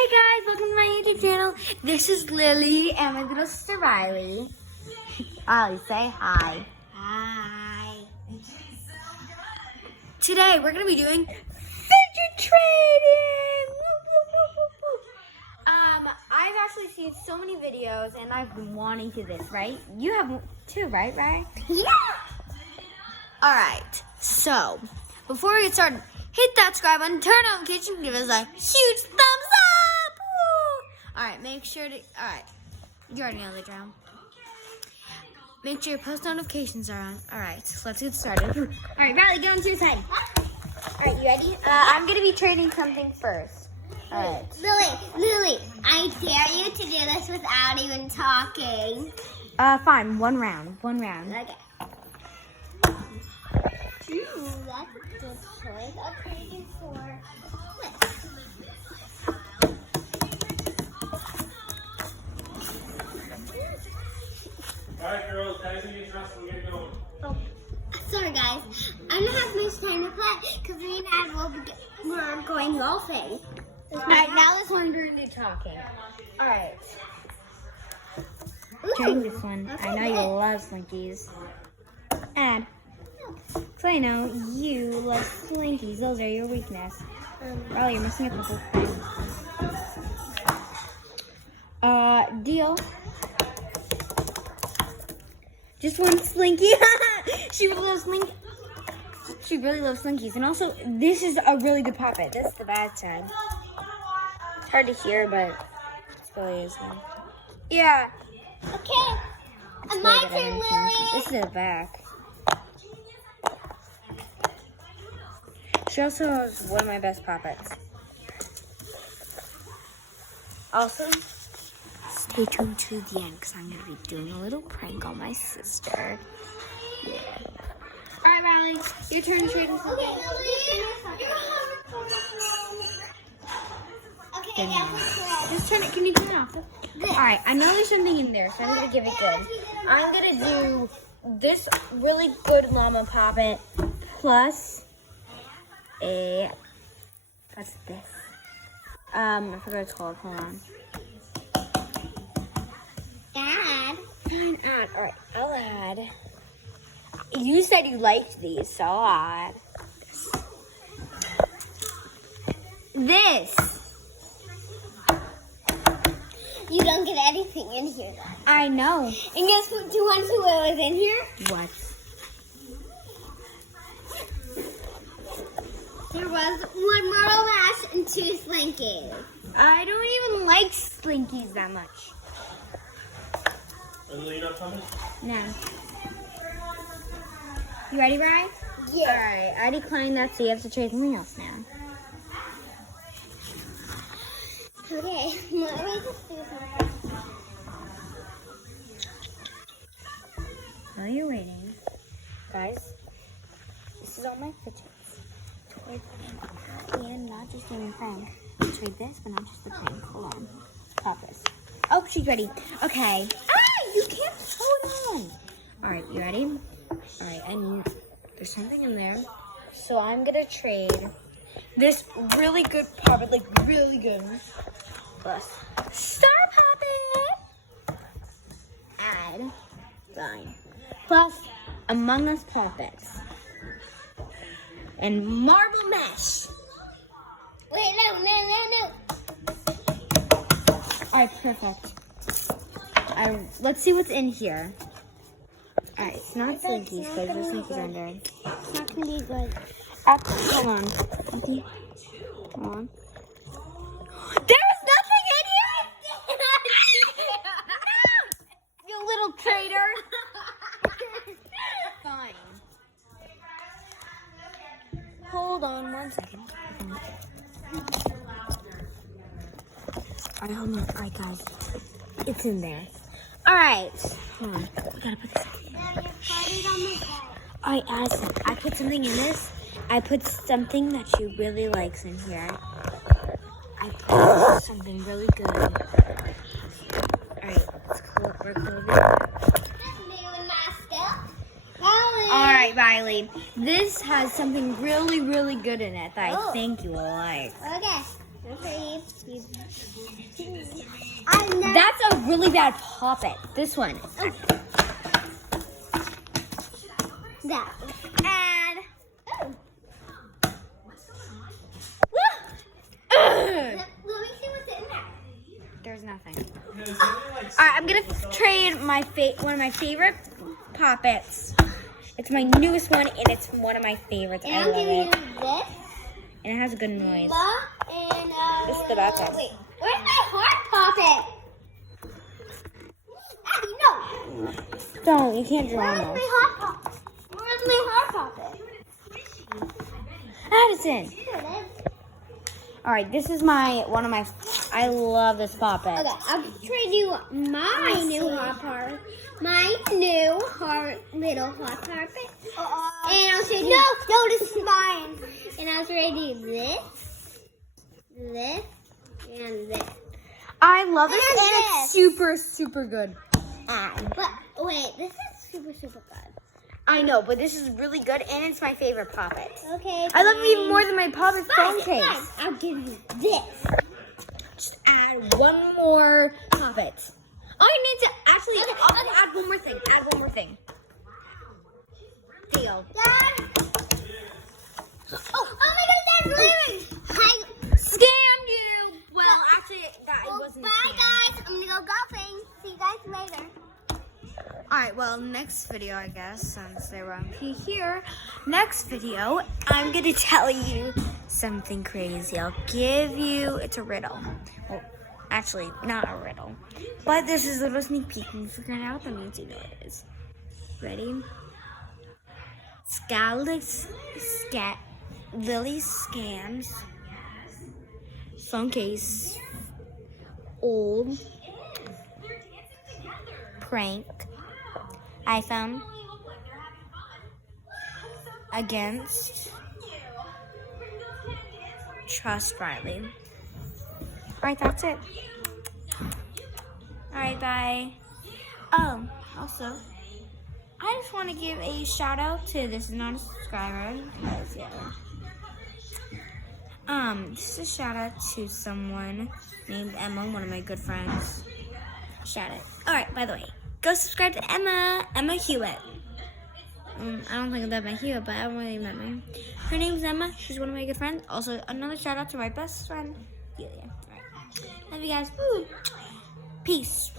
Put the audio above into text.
Hey guys, welcome to my YouTube channel. This is Lily and my little sister Riley. Ollie, say hi. Hi. Today we're gonna be doing fidget trading. Woo, woo, woo, woo, woo. I've actually seen so many videos and I've been wanting to do this, right? You have too, right? Yeah. All right. So before we get started, hit that subscribe button, turn on notifications, give us a huge thumbs up. Woo! All right, make sure to. All right, you already know the drill. Make sure your post notifications are on. All right, so let's get started. All right, Riley, get on to your side. All right, you ready? I'm gonna be trading something first. All right. Lily, I dare you to do this without even talking. Fine. One round. Okay. Ooh, that's a good choice. I'll trade you for this. Alright girls, guys, you get dressed and we'll get going. Oh, sorry guys. I don't have much time to play because me and Dad we're going golfing. All right, now this one we're gonna do talking. All right. Trading this one. I know you love Slinkies. And so I know you love Slinkies. Those are your weakness. Riley, you're missing a couple things. Deal. Just one Slinky. She really loves Slinkies. She really loves Slinkies. And also, this is a really good puppet. This is the bad side. It's hard to hear, but it really is one. Yeah. Okay. It's And really my good at turn, everything. Lily. This is the back. She also has one of my best puppets. Also, stay tuned to the end because I'm going to be doing a little prank on my sister. Yeah. All right, Riley, your turn to trade with something. Okay, yeah, Just turn it. Can you turn it off? All right, I know there's something in there, so I'm going to give it good. I'm going to do this really good llama puppet plus a, what's this? I forgot what it's called. Hold on. Dad. All right, I'll add. You said you liked these, so I'll add this. You don't get anything in here, Dad. I know. And guess what? Do you want to see what was in here? What? There was one Merle Mash and 2 Slinkies. I don't even like Slinkies that much. Are you not coming? No. You ready, Ryan? Yeah. All right, I declined that, so you have to trade something else now. Okay. Let me just do something. While you're waiting, guys, this is all my fidgets. And not just doing a prank. Trade this, but not just the prank. Hold on. Stop this. Oh, she's ready. Okay. Ah, you can't hold on. All right, you ready? All right, and there's something in there. So I'm gonna trade this really good puppet, like really good, plus Star Puppet. Add fine. Plus Among Us puppets and Marble Mesh. Wait, no. All right, perfect. Let's see what's in here. All right, it's not Slinkies because there's Slinkies under. It's not going to be good. Hold on. Hold on. There was nothing in here? You little traitor. Fine. Hold on 1 second. All right, hold on. All right, guys. It's in there. All right. Hold on. We gotta put this in. Dad, you farted on my bed. All right, Addison, I put something in this. I put something that she really likes in here. I put something really good. All right, we're closing. All right, Riley. This has something really, really good in it that I think you will like. Okay. Okay. really bad poppet. This one. That. And Let me see what's in there. there's nothing. Alright, I'm gonna trade one of my favorite poppets. It's my newest one, and it's one of my favorites. And I I'm love giving it. you this. And it has a good noise. And This is the back one. wait, where's my heart poppet? No. Don't, you can't draw Where's them. my heart poppet? Where's my heart poppet? Addison. Here it is. Alright, this is one of my, I love this poppet. Okay, I'll trade you my new heart part. My new little heart carpet. And I'll trade you. No, this is mine. And I'll trade you this, and this. I love this, And and it's this. super, super good. But wait, this is super, super good. I know, but this is really good, and it's my favorite poppet. Okay. I love it even more than my poppet phone Fine, case. fine. I'll give you this. Just add one more poppet. Oh, I need to actually add one more thing. Add one more thing. There you go. Dad. Oh my God, Dad's leaving. Hi. Scammed you. Well, actually, that wasn't a Bye, scam. guys. I'm gonna go golfing. See you guys later. Alright, well, next video, I guess, since they were on here, next video, I'm going to tell you something crazy. I'll give you, it's a riddle. Well, actually, not a riddle. But this is a little sneak peek, and figure out what the means, you know what it is. Ready? Lily scams. Phone case. Old. Prank. iPhone against Trust Riley. Alright, that's it. Alright, bye. Oh, also, I just want to give a shout out to this is not a subscriber. Because, yeah. This is a shout out to someone named Emma, one of my good friends. Shout out. Alright, by the way. Go subscribe to Emma Hewitt. I don't think that meant Hewitt, but I don't really remember. Her name's Emma. She's one of my good friends. Also, another shout out to my best friend, Julia. All right. Love you guys. Peace.